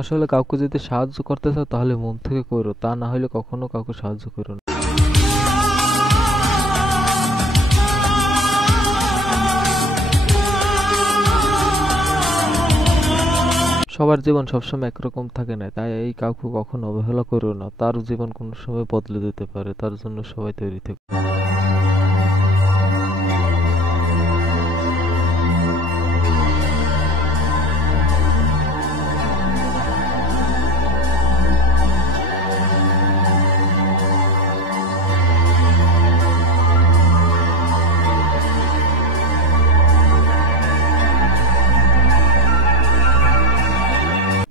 আসলে কাউকে যদি সাহায্য করতে চাও তাহলে মন থেকে করো, তা না হলে কখনো কাউকে সাহায্য করো না। সবার জীবন সবসময় একরকম থাকে না, তাই এই কাউকে কখনো অবহেলা করো না। তার জীবন কোনো সময় বদলে দিতে পারে, তার জন্য সবাই তৈরি থেকো।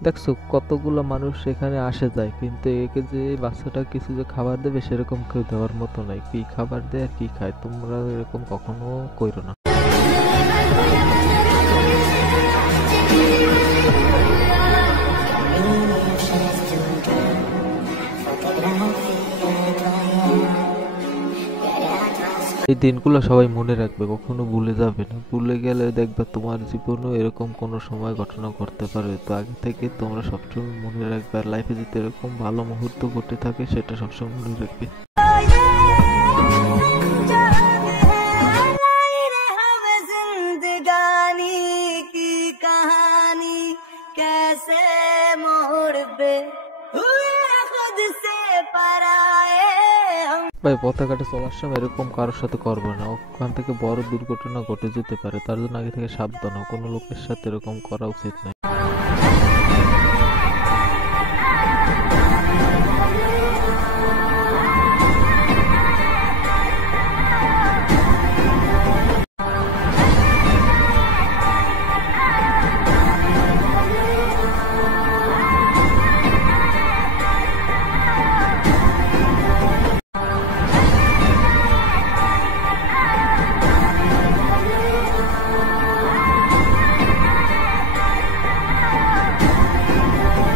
দেখছো কতগুলো মানুষ এখানে আসে যায়, কিন্তু একে যে বাচ্চাটা কিছু যে খাবার দেবে সেরকম কেউ দেওয়ার মতো নাই। কি খাবার দেয় আর কি খায়, তোমরা এরকম কখনো কইরো না। এই দিনগুলো সবাই মনে রাখবে, কখনো ভুলে যাবে না। ভুলে গেলে দেখবে তোমার জীবনেও এরকম কোনো সময় ঘটনা ঘটতে পারে। তো আগে থেকে তোমরা সবসময় মনে রাখবে, আর লাইফে যদি এরকম ভালো মুহূর্ত ঘটে থাকে সেটা সবসময় মনে রাখবে। ভাই পথঘাটে চলার সময় এরকম কারোর সাথে করবে না, ওখান থেকে বড় দুর্ঘটনা ঘটে যেতে পারে। তার জন্য আগে থেকে সাবধান হও, কোনো লোকের সাথে এরকম করা উচিত নয়।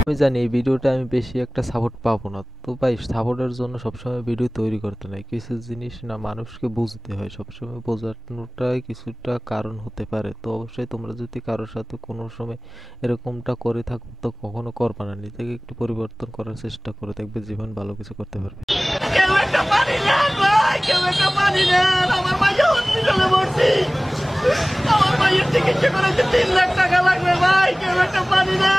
আমি জানি এই ভিডিওটা আমি বেশি একটা সাপোর্ট পাবো না, তো ভাই সাপোর্টের জন্য সবসময় ভিডিও তৈরি করতে নাই। কিছু জিনিস না মানুষকে বুঝতে হয়, সবসময় বোঝানোটাই কিছুটা কারণ হতে পারে। তো অবশ্যই তোমরা যদি কারোর সাথে কোনো সময় এরকমটা করে থাকো তো কখনো করবা না, নিজেকে একটু পরিবর্তন করার চেষ্টা করে দেখবে জীবন ভালো কিছু করতে পারবে। আমার মায়ের চিকিৎসা করাতে 3 লাখ টাকা লাগবে ভাই, কেউ একটা পানি না।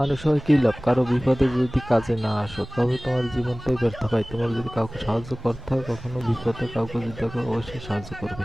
মানুষ হয় কি লাভ, কারো বিপদে যদি কাজে না আসো তবে তোমার জীবনটাই ব্যর্থ। ভাই তোমার যদি কাউকে সাহায্য করতে হয়, কখনো বিপদে কাউকে যদি অবশ্যই সাহায্য করবে।